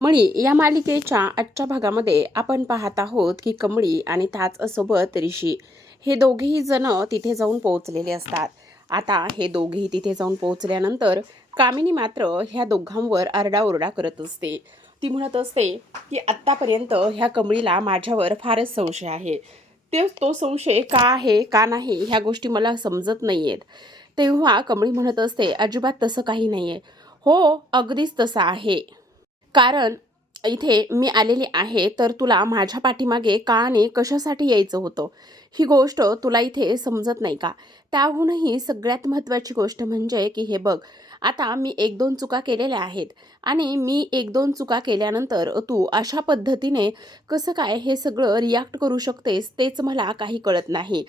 मणी या मालिकेच्या आजच्या भागामध्ये आपण पाहत आहोत की कमळी आणि त्याचसोबत ऋषी हे दोघेही जण तिथे जाऊन पोहोचलेले असतात. आता हे दोघेही तिथे जाऊन पोहोचल्यानंतर कामिनी मात्र ह्या दोघांवर आरडाओरडा करत असते. ती म्हणत असते की आत्तापर्यंत ह्या कमळीला माझ्यावर फारच संशय आहे. तो संशय का आहे का नाही ह्या गोष्टी मला समजत नाहीयेत. तेव्हा कमळी म्हणत असते, अजिबात तसं काही नाहीये. हो, अगदीच तसं आहे. कारण इथे मी आलेली आहे, तर तुला माझ्या पाठीमागे का आणि कशासाठी यायचं होतं, ही गोष्ट तुला इथे समजत नाही का? त्याहूनही सगळ्यात महत्त्वाची गोष्ट म्हणजे की हे बघ, आता मी 1-2 चुका केलेल्या आहेत आणि मी 1-2 चुका केल्यानंतर तू अशा पद्धतीने कसं काय हे सगळं रिॲक्ट करू शकतेस, तेच मला काही कळत नाही.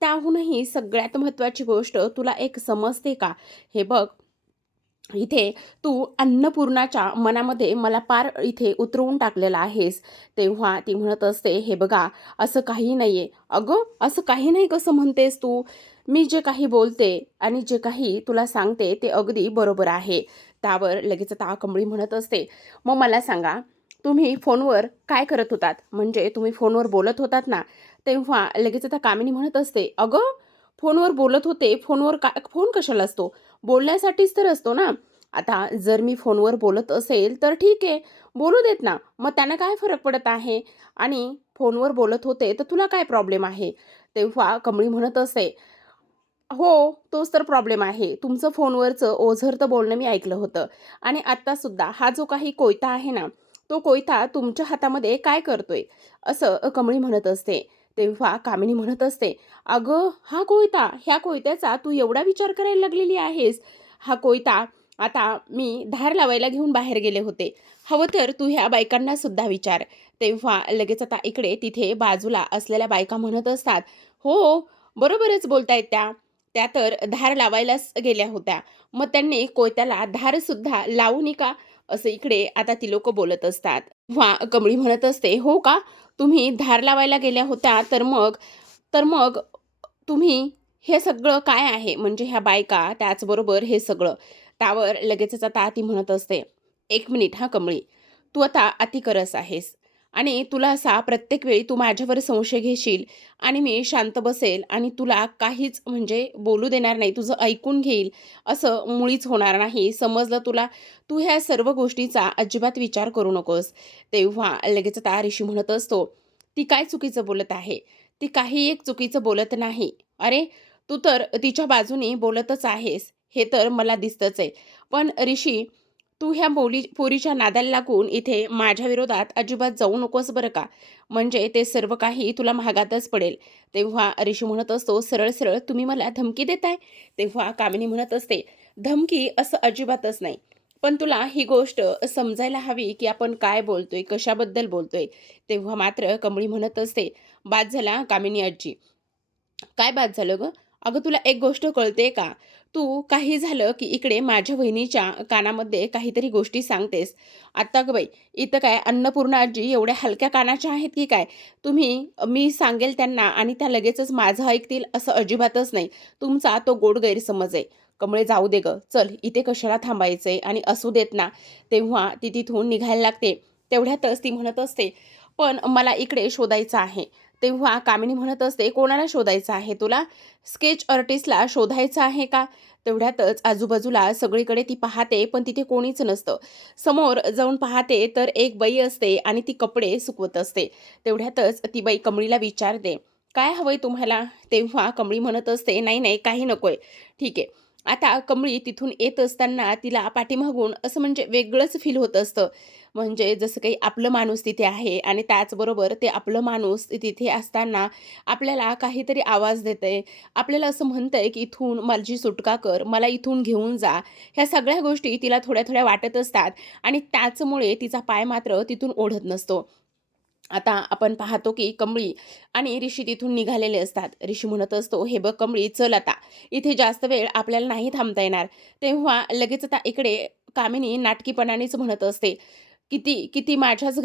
त्याहूनही सगळ्यात महत्त्वाची गोष्ट तुला एक समजते का? हे बघ, इथे तू अन्नपूर्णाच्या मनामध्ये मला पार इथे उतरवून टाकलेलं आहेस. तेव्हा ती म्हणत असते, "हे बघा, असं काही नाहीये." "अगं, असं काही नाही कसं म्हणतेस तू? मी जे काही बोलते आणि जे काही तुला सांगते ते अगदी बरोबर आहे." त्यावर लगेच आता कमळी म्हणत असते, "मग मला सांगा, तुम्ही फोनवर काय करत होतात? म्हणजे तुम्ही फोनवर बोलत होतात ना?" तेव्हा लगेच आता कामिनी म्हणत असते, "अगं, फोनवर बोलत होते. फोन कशाला असतो? बोलण्यासाठीच तर असतो ना. आता जर मी फोनवर बोलत असेल तर ठीक आहे, बोलू देत ना. मग त्यानं काय फरक पडत आहे? आणि फोनवर बोलत होते तर तुला काय प्रॉब्लेम आहे?" तेव्हा कमळी म्हणत असे, "हो, तोच तर प्रॉब्लेम आहे. तुमचं फोनवरचं ओझरतं बोलणं मी ऐकलं होतं आणि आत्तासुद्धा हा जो काही कोयता आहे ना, तो कोयता तुमच्या हातामध्ये काय करतोय?" असं कमळी म्हणत असते. तेव्हा कामिनी म्हणत असते, "अगं, हा कोयता, ह्या कोयत्याचा तू एवढा विचार करायला लागलेली आहेस? हा कोयता आता मी धार लावायला घेऊन बाहेर गेले होते. हवं तर तू ह्या बायकांना सुद्धा विचार." तेव्हा लगेच आता इकडे तिथे बाजूला असलेल्या बायका म्हणत असतात, "हो, बरोबरच बोलतायत त्या. त्या तर धार लावायलाच गेल्या होत्या. मग त्यांनी कोयत्याला धारसुद्धा लावू नये का?" असं इकडे आता ती लोकं बोलत असतात. तेव्हा कमळी म्हणत असते, "हो का? तुम्ही धार लावायला गेल्या होत्या, तर मग तुम्ही हे सगळं काय आहे?" म्हणजे ह्या बायका, त्याचबरोबर हे सगळं. त्यावर लगेचच आता ती म्हणत असते, "एक मिनिट हां कमळी, तू आता अति करस आहेस आणि तुला असा प्रत्येक वेळी तू माझ्यावर संशय घेशील आणि मी शांत बसेल आणि तुला काहीच म्हणजे बोलू देणार नाही, तुझं ऐकून घेईल, असं मुळीच होणार नाही. समजलं तुला? तू ह्या सर्व गोष्टीचा अजिबात विचार करू नकोस." तेव्हा लगेच आता ऋषी म्हणत असतो, "ती काय चुकीचं बोलत आहे? ती काही एक चुकीचं बोलत नाही. अरे, तू तर तिच्या बाजूने बोलतच आहेस, हे तर मला दिसतंच आहे. पण ऋषी, तू ह्या पोरीच्या नादाला लागून इथे माझ्या विरोधात अजिबात जाऊ नकोस बरं का. म्हणजे ते सर्व काही तुला महागातच पडेल." तेव्हा ऋषी म्हणत असतो, "सरळ-सरळ तुम्ही मला धमकी देताय?" तेव्हा कामिनी म्हणत असते, "धमकी असं अजिबातच नाही. पण तुला ही गोष्ट समजायला हवी, की आपण काय बोलतोय, कशाबद्दल बोलतोय." तेव्हा मात्र कमळी म्हणत असते, "बाद झाला कामिनी आजी." "काय बाद झालं गं? अगं तुला एक गोष्ट कळते का? तू काही झालं की इकडे माझ्या वहिनीच्या कानामध्ये काहीतरी गोष्टी सांगतेस. आता गं बाई, इथं काय अन्नपूर्णा आजी एवढ्या हलक्या कानाच्या आहेत की काय? मी सांगेल त्यांना आणि त्या लगेचच माझं ऐकतील असं अजिबातच नाही. तुमचा तो गोड गैरसमज आहे." "कमळे जाऊ दे गं. चल इथे कशाला थांबायचंय आणि असू देत ना." तेव्हा ती तिथून निघायला लागते. तेवढ्यातच ती म्हणत असते, "पण मला इकडे शोधायचं आहे." तेव्हा कामिनी म्हणत असते, "कोणाला शोधायचं आहे तुला? स्केच आर्टिस्टला शोधायचं आहे का?" तेवढ्यातच आजूबाजूला सगळीकडे ती पाहते, पण तिथे कोणीच नसतं. समोर जाऊन पाहते, तर एक बाई असते आणि ती कपडे सुकवत असते. तेवढ्यातच ती बाई कमळीला विचारते, "काय हवंय तुम्हाला?" तेव्हा कमळी म्हणत असते, "नाही, नाही, काही नकोय." "ठीक आहे." आता कमळी तिथून येत असताना तिला पाठीमागून असं म्हणजे वेगळंच फील होत असतं. म्हणजे जसं काही आपलं माणूस तिथे आहे आणि त्याचबरोबर ते आपलं माणूस तिथे असताना आपल्याला काहीतरी आवाज देतंय. आपल्याला असं म्हणतंय, की "इथून माझी सुटका कर, मला इथून घेऊन जा." ह्या सगळ्या गोष्टी तिला थोड्या-थोड्या वाटत असतात आणि त्याचमुळे तिचा पाय मात्र तिथून ओढत नसतो. आता आपण पाहतो, की कमळी आणि ऋषी तिथून निघालेले असतात. ऋषी म्हणत असतो, "हे बघ कमळी, चल आता. इथे जास्त वेळ आपल्याला नाही थांबता येणार." तेव्हा लगेच आता इकडे कामिनी नाटकीपणानेच म्हणत असते, "किती किती माझ्याच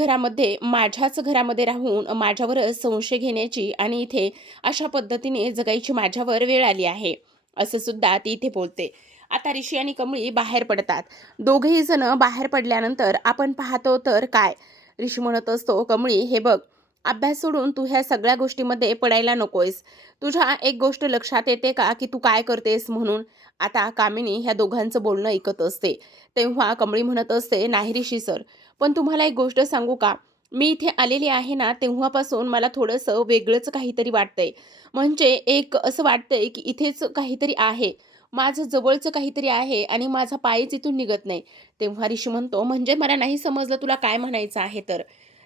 घरामध्ये राहून माझ्यावरच संशय घेण्याची आणि इथे अशा पद्धतीने जगायची माझ्यावर वेळ आली आहे." असं सुद्धा ती इथे बोलते. आता ऋषी आणि कमळी बाहेर पडतात. दोघेही जण बाहेर पडल्यानंतर आपण पाहतो तर काय, ऋषी म्हणत असतो, कमळी हे बघ, अभ्यास सोडून तू ह्या सगळ्या गोष्टीमध्ये पडायला नकोयस. तुझ्या एक गोष्ट लक्षात येते का की तू काय करतेस म्हणून? आता कामिनी ह्या दोघांचं बोलणं ऐकत असते. तेव्हा कमळी म्हणत असते, नाही ऋषी सर, पण तुम्हाला एक गोष्ट सांगू का, मी इथे आलेली आहे ना तेव्हापासून मला थोडंसं वेगळंच काहीतरी वाटतंय. म्हणजे एक असं वाटतंय की इथेच काहीतरी आहे, माझं जवळचं काहीतरी आहे आणि माझा पायच इथून निघत नाही. तेव्हा ऋषी म्हणतो, म्हणजे मला नाही समजलं तुला काय म्हणायचं आहे तर.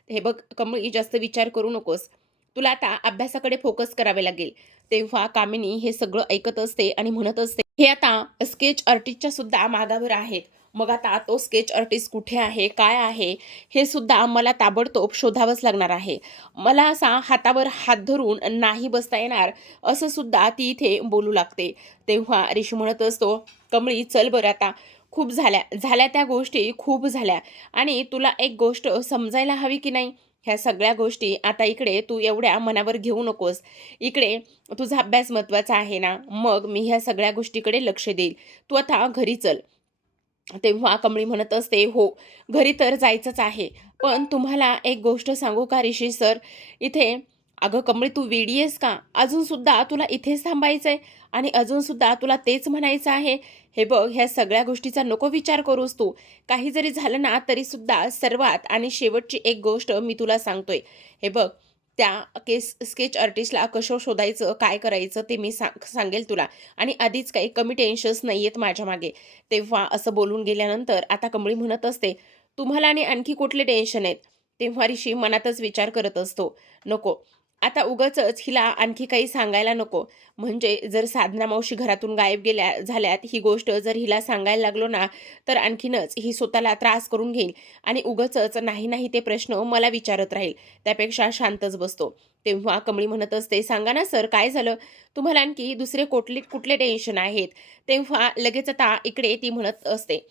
हे बघ कमळी, जास्त विचार करू नकोस, तुला आता अभ्यासाकडे फोकस करावे लागेल. तेव्हा कामिनी हे सगळं ऐकत असते आणि म्हणत असते, हे आता स्केच आर्टिस्टच्या सुद्धा मागावर आहेत. मग आता तो स्केच आर्टिस्ट कुठे आहे, काय आहे, हे सुद्धा मला ताबडतोब शोधावंच लागणार आहे. मला असा हातावर हात धरून नाही बसता येणार, असं सुद्धा ती इथे बोलू लागते. तेव्हा ऋषी म्हणत असतो, कमळी चल बरं आता, खूप झाल्या झाल्या त्या गोष्टी, खूप झाल्या. आणि तुला एक गोष्ट समजायला हवी की नाही, ह्या सगळ्या गोष्टी आता इकडे तू एवढ्या मनावर घेऊ नकोस. इकडे तुझा अभ्यास महत्त्वाचा आहे ना, मग मी ह्या सगळ्या गोष्टीकडे लक्ष देईल. तू आता घरी चल. तेव्हा कमळी म्हणत असते, हो, घरी तर जायचंच आहे. पण तुम्हाला एक गोष्ट सांगू का ऋषी सर, इथे, अगं कमळी तू वेडी आहेस का? अजूनसुद्धा तुला इथेच थांबायचंय आणि अजूनसुद्धा तुला तेच म्हणायचं आहे? हे बघ, ह्या सगळ्या गोष्टीचा नको विचार करूस तू. काही जरी झालं ना तरीसुद्धा सर्वात आणि शेवटची एक गोष्ट मी तुला सांगतोय. हे बघ, त्या स्केच आर्टिस्टला कसं शोधायचं, काय करायचं ते मी सांगेल तुला, आणि आधीच काही कमी टेन्शन्स नाही आहेत माझ्या मागे. तेव्हा असं बोलून गेल्यानंतर आता कमळी म्हणत असते, तुम्हाला आणि आणखी कुठले टेन्शन आहेत? तेव्हा ऋषी मनातच विचार करत असतो, नको, आता उगाचच हिला आणखी काही सांगायला नको. म्हणजे जर साधना मावशी घरातून गायब झाल्यात ही गोष्ट जर हिला सांगायला लागलो ना, तर आणखीनच ही स्वतःला त्रास करून घेईल आणि उगाचच नाही नाही ते प्रश्न मला विचारत राहील. त्यापेक्षा शांतच बसतो. तेव्हा कमळी म्हणत असते, सांगा ना सर, काय झालं? तुम्हाला आणखी दुसरे कुठले कुठले टेन्शन आहेत? तेव्हा लगेच आता इकडे ती म्हणत असते,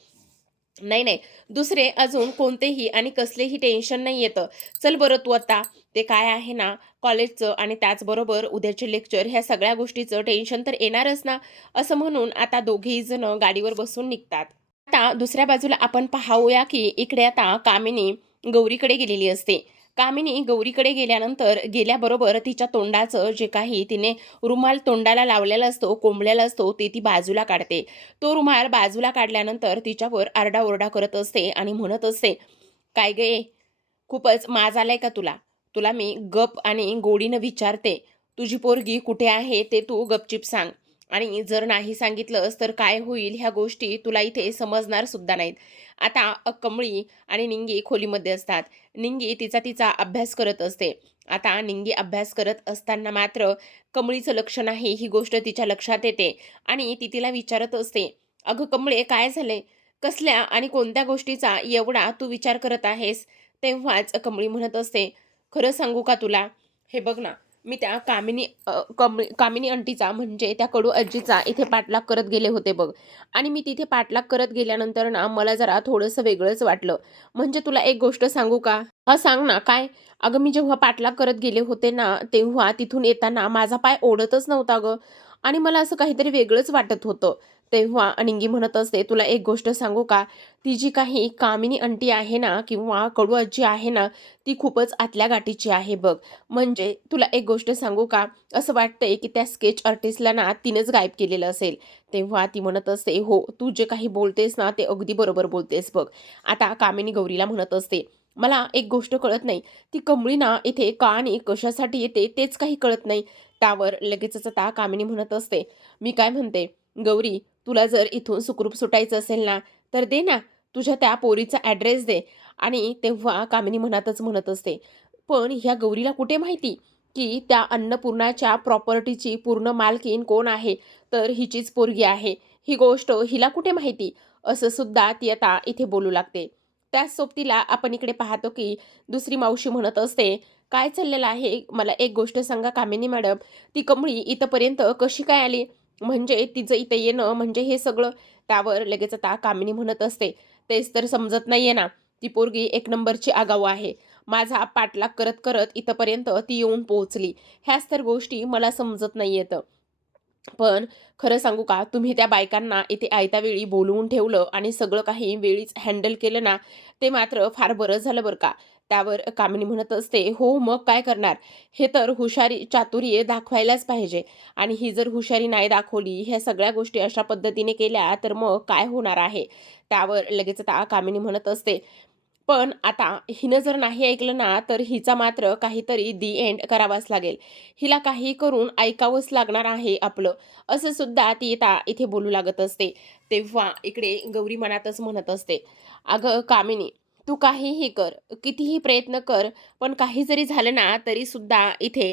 नाही, नाही. दुसरे अजून कोणतेही आणि कसलेही टेन्शन नाही येतं. चल बरं तू आता, ते काय आहे ना कॉलेजचं आणि त्याचबरोबर उद्याचे लेक्चर, ह्या सगळ्या गोष्टीचं टेन्शन तर येणारच ना, असं म्हणून आता दोघेही जण गाडीवर बसून निघतात. आता दुसऱ्या बाजूला आपण पाहूया की इकडे आता कामिनी गौरीकडे गेलेली असते. कामिनी गौरीकडे गेल्यानंतर गेल्याबरोबर तिच्या तोंडाचं जे काही तिने रुमाल तोंडाला लावलेला असतो, कोंबलेला असतो, ते ती बाजूला काढते. तो रुमाल बाजूला काढल्यानंतर तिच्यावर आरडाओरडा करत असते आणि म्हणत असते, काय गे, खूपच माज आलाय का तुला? तुला मी गप आणि गोडीनं विचारते, तुझी पोरगी कुठे आहे ते तू गपचीप सांग. आणि जर नाही सांगितलंस तर काय होईल ह्या गोष्टी तुला इथे समजणार सुद्धा नाहीत. आता कमळी आणि निंगी खोलीमध्ये असतात. निंगी तिचा तिचा अभ्यास करत असते. आता निंगी अभ्यास करत असताना मात्र कमळीचं लक्ष नाही ही गोष्ट तिच्या लक्षात येते आणि ती तिला विचारत असते, अगं कमळे, काय झालंय? कसल्या आणि कोणत्या गोष्टीचा एवढा तू विचार करत आहेस? तेव्हाच कमळी म्हणत असते, खरं सांगू का तुला? हे बघ ना, मी त्या कामिनी आंटीचा म्हणजे त्या कडू आजीचा इथे पाठलाग करत गेले होते बघ. आणि मी तिथे पाठलाग करत गेल्यानंतर ना मला जरा थोडंसं वेगळंच वाटलं. म्हणजे तुला एक गोष्ट सांगू का? हां, सांग ना, काय? अगं मी जेव्हा पाठलाग करत गेले होते ना, तेव्हा तिथून येताना माझा पाय ओढतच नव्हता गं. आणि मला असं काहीतरी वेगळंच वाटत होतं. तेव्हा निंगी म्हणत असते, तुला एक गोष्ट सांगू का? ती जी काही कामिनी आंटी आहे ना किंवा कडू आजी आहे ना, ती खूपच आतल्या गाठीची आहे बघ. म्हणजे तुला एक गोष्ट सांगू का? असं वाटतंय की त्या स्केच आर्टिस्टला ना तिनंच गायब केलेलं असेल. तेव्हा ती म्हणत असते, हो, तू जे काही बोलतेस ना ते अगदी बरोबर बोलतेस बघ. आता कामिनी गौरीला म्हणत असते, मला एक गोष्ट कळत नाही, ती कमळी ना इथे का आणि कशासाठी येते तेच काही कळत नाही. त्यावर लगेचच आता कामिनी म्हणत असते, मी काय म्हणते, गौरी, तुला जर इथून सुखरूप सुटायचं असेल ना, तर दे ना, तुझ्या त्या पोरीचा ॲड्रेस दे. आणि तेव्हा कामिनी मनातच म्हणत असते, पण ह्या गौरीला कुठे माहिती की त्या अन्नपूर्णाच्या प्रॉपर्टीची पूर्ण मालकीण कोण आहे? तर हिचीच पोरगी आहे. ही गोष्ट हिला कुठे माहिती? असं सुद्धा ती आता इथे बोलू लागते. त्याच सोबतीला आपण इकडे पाहतो की दुसरी मावशी म्हणत असते, काय चाललेलं आहे? मला एक गोष्ट सांगा कामिनी मॅडम, ती कमळी इथपर्यंत कशी काय आली? म्हणजे तिचं इथे येणं म्हणजे हे सगळं? त्यावर लगेच आता कामिनी म्हणत असते, तेच तर समजत नाहीये ना. ती पोरगी एक नंबरची आगाऊ आहे. माझा पाठलाग करत करत इथपर्यंत ती येऊन पोहोचली. ह्याच तर गोष्टी मला समजत नाहीयेत. पण खरं सांगू का, तुम्ही त्या बायकांना इथे आयत्या वेळी बोलवून ठेवलं आणि सगळं काही वेळीच हँडल केलं ना, ते मात्र फार बरं झालं बरं का. त्यावर कामिनी म्हणत असते, "हो, मग काय करणार? हे तर हुशारी चातुर्य दाखवायलाच पाहिजे आणि ही जर हुशारी नाही दाखवली, ह्या सगळ्या गोष्टी अशा पद्धतीने केल्या, तर मग काय होणार आहे?" त्यावर लगेच आता कामिनी म्हणत असते, पण आता हिनं जर नाही ऐकलं ना, तर हिचा मात्र काहीतरी दी एंड करावाच लागेल. हिला काही करून ऐकावंच लागणार आहे आपलं, असं सुद्धा ती आता इथे बोलू लागत असते. तेव्हा इकडे गौरी मनातच म्हणत असते, "अगं कामिनी, तू काहीही कर, कितीही प्रयत्न कर, पण काही जरी झालं ना, तरी सुद्धा इथे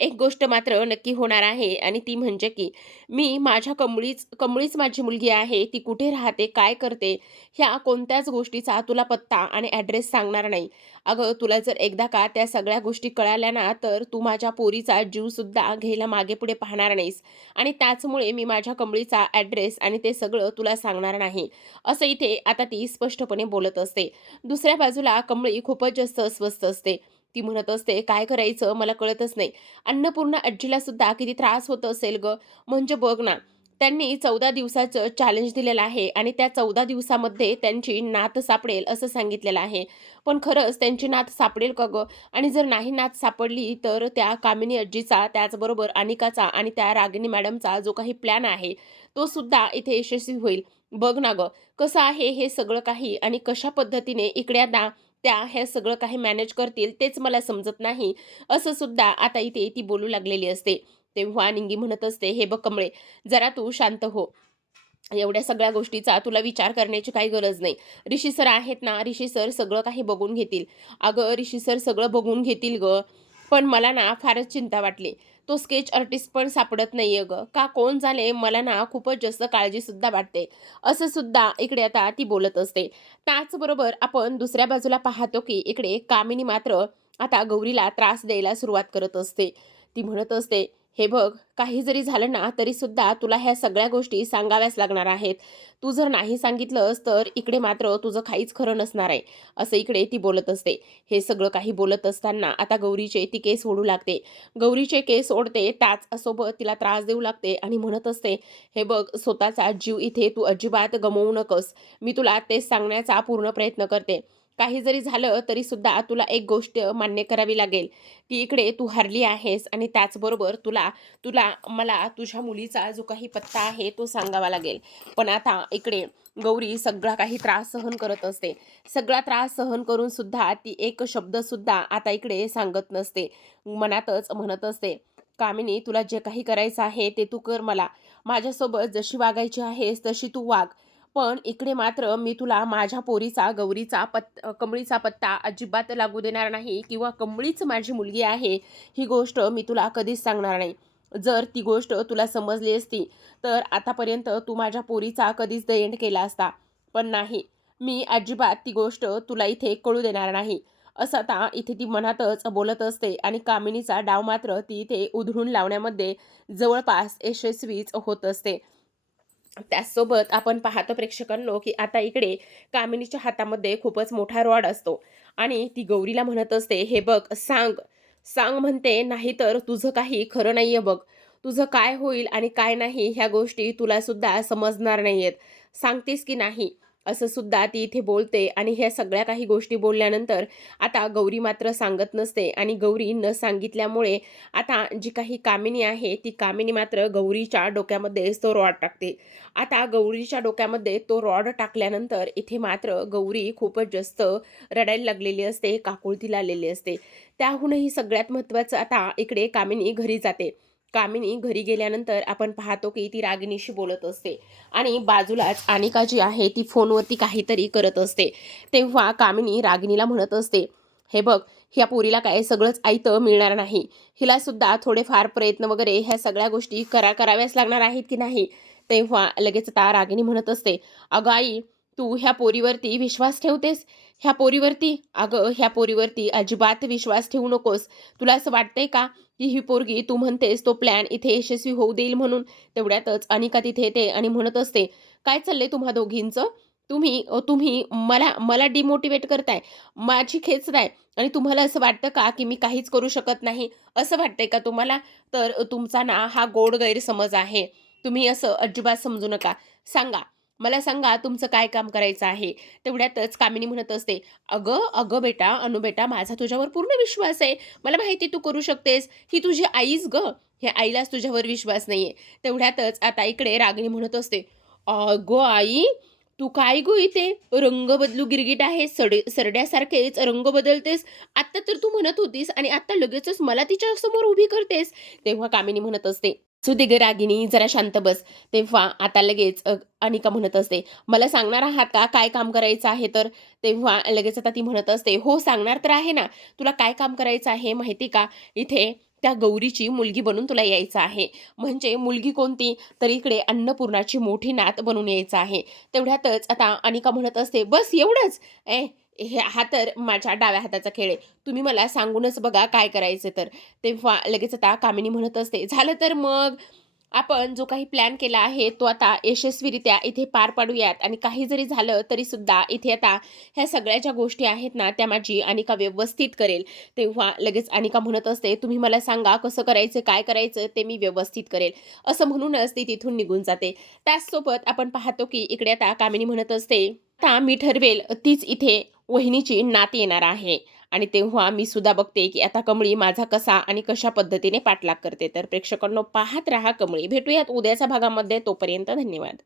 एक गोष्ट मात्र नक्की होणार आहे आणि ती म्हणजे की मी माझ्या कमळीच कमळीच माझी मुलगी आहे. ती कुठे राहते, काय करते, ह्या कोणत्याच गोष्टीचा तुला पत्ता आणि ॲड्रेस सांगणार नाही. अगं, तुला जर एकदा का त्या सगळ्या गोष्टी कळाल्या ना, तर तू माझ्या पोरीचा जीवसुद्धा घ्यायला मागे-पुढे पाहणार नाहीस आणि त्याचमुळे मी माझ्या कमळीचा ॲड्रेस आणि ते सगळं तुला सांगणार नाही." असं इथे आता ती स्पष्टपणे बोलत असते. दुसऱ्या बाजूला कमळी खूपच जास्त अस्वस्थ असते. ती म्हणत असते, "काय करायचं मला कळतच नाही. अन्नपूर्णा आजीला सुद्धा किती त्रास होत असेल गं. म्हणजे बघ ना, त्यांनी 14 दिवसाचं चॅलेंज दिलेलं आहे आणि त्या 14 दिवसामध्ये त्यांची नात सापडेल असं सांगितलेलं आहे. पण खरंच त्यांची नात सापडेल का गं? आणि जर नाही नात सापडली तर त्या कामिनी आजीचा, त्याचबरोबर अनिकाचा आणि त्या रागिनी मॅडमचा जो काही प्लॅन आहे, तो सुद्धा इथे यशस्वी होईल. बघ ना गं, कसं आहे हे सगळं काही आणि कशा पद्धतीने इकडे आता त्या हे सगळं काही मॅनेज करतील तेच मला समजत नाही." असं सुद्धा आता इथे ती बोलू लागलेली असते. तेव्हा निंगी म्हणत असते, "हे बघ कमळे, जरा तू शांत हो. एवढ्या सगळ्या गोष्टीचा तुला विचार करण्याची काही गरज नाही. ऋषी सर आहेत ना, ऋषी सर सगळं काही बघून घेतील." "अगं, ऋषी सर सगळं बघून घेतील गं, पण मला ना फारच चिंता वाटली. तो स्केच आर्टिस्ट पण सापडत नाहीये गं. का कोण जाणे, मला ना खूपच जास्त काळजीसुद्धा वाटते." असं सुद्धा इकडे आता ती बोलत असते. त्याचबरोबर आपण दुसऱ्या बाजूला पाहतो, की इकडे कामिनी मात्र आता गौरीला त्रास द्यायला सुरुवात करत असते. ती म्हणत असते, "हे बघ, काही जरी झालं ना, तरी सुद्धा तुला ह्या सगळ्या गोष्टी सांगाव्याच लागणार आहेत. तू जर नाही सांगितलंस, तर इकडे मात्र तुझं काहीच खरं नसणार आहे." असं इकडे ती बोलत असते. हे सगळं काही बोलत असताना आता गौरीचे ती केस ओढू लागते. गौरीचे केस ओढते, त्याचसोबत तिला त्रास देऊ लागते आणि म्हणत असते, "हे बघ, स्वतःचा जीव इथे तू अजिबात गमावू नकोस. मी तुला तेच सांगण्याचा पूर्ण प्रयत्न करते. काही जरी झालं, तरी सुद्धा तुला एक गोष्ट मान्य करावी लागेल, की इकडे तू हरली आहेस आणि त्याचबरोबर तुला तुला मला तुझ्या मुलीचा जो काही पत्ता आहे तो सांगावा लागेल." पण आता इकडे गौरी सगळा काही त्रास सहन करत असते. सगळा त्रास सहन करून सुद्धा ती एक शब्द सुद्धा आता इकडे सांगत नसते. मनातच म्हणत असते, "कामिनी, तुला जे काही करायचं आहे ते तू कर मला. माझ्यासोबत जशी वागायची आहेस तशी तू वाग. पण इकडे मात्र मी तुला माझ्या पोरीचा, गौरीचा कमळीचा पत्ता अजिबात लागू देणार नाही किंवा कमळीच माझी मुलगी आहे, ही गोष्ट मी तुला कधीच सांगणार नाही. जर ती गोष्ट तुला समजली असती, तर आतापर्यंत तू माझ्या पोरीचा कधीच द एंड केला असता. पण नाही, मी अजिबात ती गोष्ट तुला इथे कळू देणार नाही." असं आता इथे ती मनातच बोलत असते आणि कामिनीचा डाव मात्र ती इथे उधळून लावण्यामध्ये जवळपास यशस्वीच होत असते. त्याचसोबत आपण पाहतो प्रेक्षकांनो, की आता इकडे कामिनीच्या हातामध्ये खूपच मोठा रॉड असतो आणि ती गौरीला म्हणत असते, "हे बघ, सांग, सांग म्हणते, नाहीतर तुझं काही खरं नाहीये बघ. तुझं काय होईल आणि काय नाही ह्या गोष्टी तुला सुद्धा समजणार नाहीयेत. सांगतेस की नाही?" असं सुद्धा ती इथे बोलते आणि ह्या सगळ्या काही गोष्टी बोलल्यानंतर आता गौरी मात्र सांगत नसते आणि गौरी न सांगितल्यामुळे आता जी काही कामिनी आहे, ती कामिनी मात्र गौरीच्या डोक्यामध्येच तो रॉड टाकते. आता गौरीच्या डोक्यामध्ये तो रॉड टाकल्यानंतर इथे मात्र गौरी खूपच जास्त रडायला लागलेली असते, काकुळतीला आलेली असते. त्याहूनही सगळ्यात महत्त्वाचं आता इकडे कामिनी घरी जाते. कामिनी घरी गेल्यानंतर आपण पाहतो की ती रागिणीशी बोलत असते आणि बाजूलाच अनिका जी आहे ती फोनवरती काहीतरी करत असते. तेव्हा कामिनी रागिणीला म्हणत असते, "हे बघ, ह्या पोरीला काय सगळंच आयतं मिळणार नाही. हिला सुद्धा थोडेफार प्रयत्न वगैरे ह्या सगळ्या गोष्टी कराव्याच लागणार आहेत की नाही?" तेव्हा लगेच आता रागिनी म्हणत असते, "अगं आई, तू ह्या पोरीवरती विश्वास ठेवतेस? ह्या पोरीवरती? अगं, ह्या पोरीवरती अजिबात विश्वास ठेवू नकोस. तुला असं वाटतंय का, की ही पोरगी तू म्हणतेस तो प्लॅन इथे यशस्वी होऊ देईल म्हणून?" तेवढ्यातच अनिका तिथे येते आणि म्हणत असते, "काय चाललंय तुम्हा दोघींचं? तुम्ही मला मला डिमोटिवेट करताय, माझी खेचताय आणि तुम्हाला असं वाटतं का, की मी काहीच करू शकत नाही, असं वाटतंय का तुम्हाला? तर तुमचा ना हा गोड गैरसमज आहे. तुम्ही असं अजिबात समजू नका. सांगा, मला सांगा तुमचं काय काम करायचं आहे? तेवढ्यातच कामिनी म्हणत असते, "अगं, अगं बेटा, अनु बेटा, माझा तुझ्यावर पूर्ण विश्वास आहे. मला माहिती तू करू शकतेस. ही तुझी आईच गं. ह्या आईलाच तुझ्यावर विश्वास नाहीये." तेवढ्यातच आता इकडे रागिणी म्हणत असते, "अगं आई, तू काय गं इथे रंग बदलू गिरगीट आहे, सरड्यासारखेच रंग बदलतेस. आत्ता तर तू म्हणत होतीस आणि आत्ता लगेचच मला तिच्या समोर उभी करतेस." तेव्हा कामिनी म्हणत असते, "असू दे गं रागिनी, जरा शांत बस." तेव्हा आता लगेच अनिका म्हणत असते, "मला सांगणार आहात का काय काम करायचं आहे तर?" तेव्हा लगेच आता ती म्हणत असते, "हो, सांगणार तर आहे ना. तुला काय काम करायचं आहे माहिती का? इथे त्या गौरीची मुलगी बनून तुला यायचं आहे. म्हणजे मुलगी कोणती? तर इकडे अन्नपूर्णाची मोठी नात बनून यायचं आहे." तेवढ्यातच आता अनिका म्हणत असते, "बस एवढंच? हा तर माझ्या डाव्या हाताचा खेळ आहे. तुम्ही मला सांगूनच बघा काय करायचं तर." तेव्हा लगेच आता कामिनी म्हणत असते, "झालं तर मग आपण जो काही प्लॅन केला आहे, तो आता यशस्वीरित्या इथे पार पाडूयात आणि काही जरी झालं तरी सुद्धा इथे आता ह्या सगळ्या ज्या गोष्टी आहेत ना, त्या माझी अनिका व्यवस्थित करेल." तेव्हा लगेच अनिका म्हणत असते, "तुम्ही मला सांगा कसं करायचं, काय करायचं ते मी व्यवस्थित करेल." असं म्हणूनच ती तिथून निघून जाते. त्याचसोबत आपण पाहतो की इकडे आता कामिनी म्हणत असते, "आता मी ठरवेल तीच इथे वहिनीची नात येणार आहे." आणि तेव्हा मी सुद्धा बघते, की आता कमळी माझा कसा आणि कशा पद्धतीने पाठलाग करते. तर प्रेक्षकांनो पाहत रहा कमळी. भेटूयात उद्याच्या भागामध्ये. तोपर्यंत धन्यवाद.